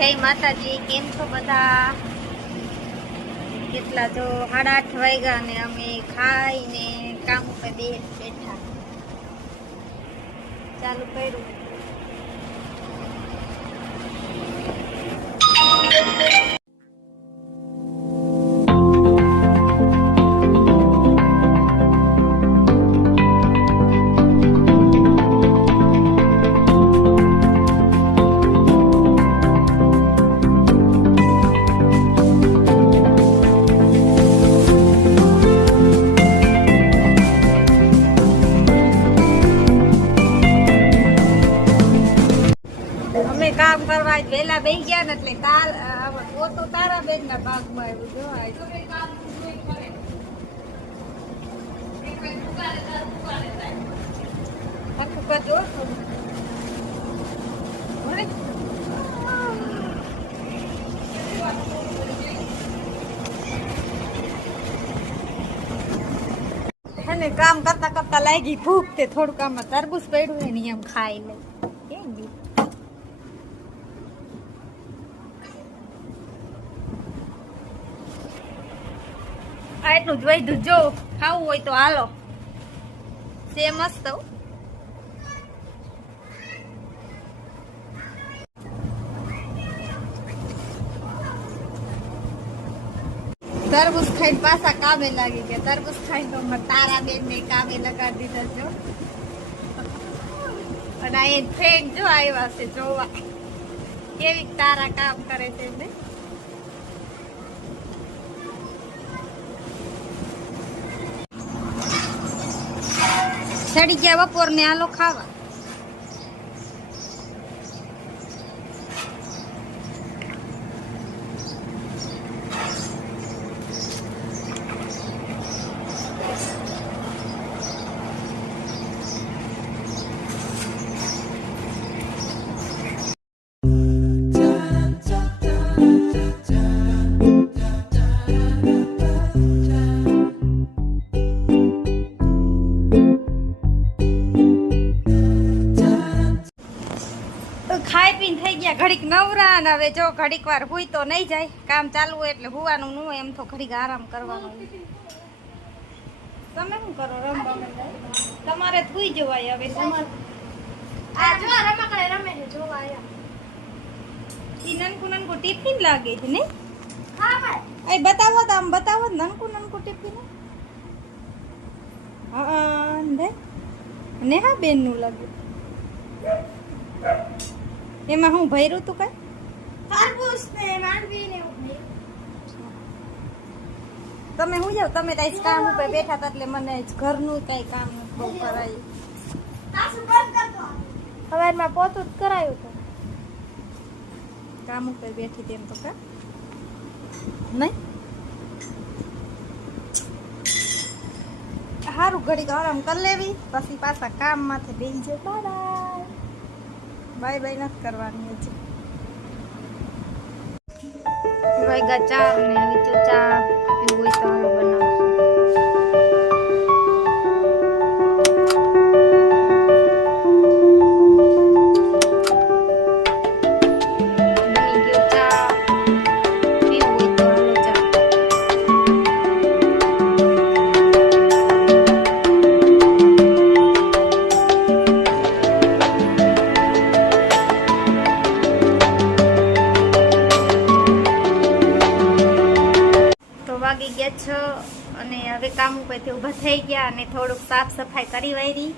જય માતાજી, કેમ છો બધા? કેટલા જો 8:30 વાગ્યા ને અમે ખાઈને કામ ઉપર બેઠા ચાલુ કર્યું. કામ કરવા વેલા બેસી ગયા ને એટલે તો તારા બેન ના ભાગમાં આવ્યું જો કામ કરતા કરતા લાગી ભૂખ તે થોડુંક આમાં તરબૂચ પડ્યું ને એમ ખાઈ લે. એટલું જ વૈધું જો ખાવું હોય તો હાલો. છે મસ્ત. તરબૂચ ખાઈને પાછા કામે લાગી ગયા. તરબૂચ ખાઈને તો તારા બેન ને કામે લગાડી દીધા જો. અને આ ફ્રેન્ડ જો આવ્યા છે જોવા કેવી તારા કામ કરે છે એમને. ચડી ગયા બપોર ને આલો ખાવા. ખાઈ પીને થઈ ગયા ઘડીક નવરા ને હવે જો ઘડીક વાર હુઈ તો નહીં જાય. કામ ચાલુ હોય એટલે હુવાનું ન હોય, એમ તો ઘડીક આરામ કરવાનો. તમે શું કરો? રમવા તમારે હુઈ જવાય. હવે નનકું નનકું ટિફિન લાગે છે ને. બતાવો તો આમ બતાવો નનકું નનકું ટિફિન. હા નેહા બેન નું લાગે. એમાં હું ભર્યું તું કઈ તરબૂચ ને માંડવી ને તમે હું જાવ. તમે તો કામ ઉપર બેઠા હતા એટલે મને ઘરનું કઈ કામ બહુ કરાયું. સવારમાં પોતું જ કરાયું હતું. કામ ઉપર બેઠી તેમ તો કા નહીં. સારું ઘડીક આરામ કરી લેવી પછી પાછા કામ માંથી બેસી જાય. બાય બાય નથી કરવાની. હજી વાગ્યા 4 ને હવે તો ચા પીવું હોય તો હાલો બનાવશું. વાગી ગયા છો અને હવે કામ ઉપરથી ઊભા થઈ ગયા અને થોડુંક સાફ સફાઈ કરી વાયરી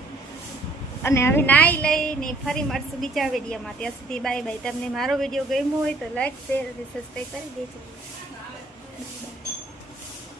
અને હવે નાઈ લઈને ફરી મળશું બીજા વિડીયોમાં. ત્યાં સુધી બાય બાય. તમને મારો વિડીયો ગમ્યો હોય તો લાઈક શેર અને સબસ્ક્રાઈબ કરી દેજો.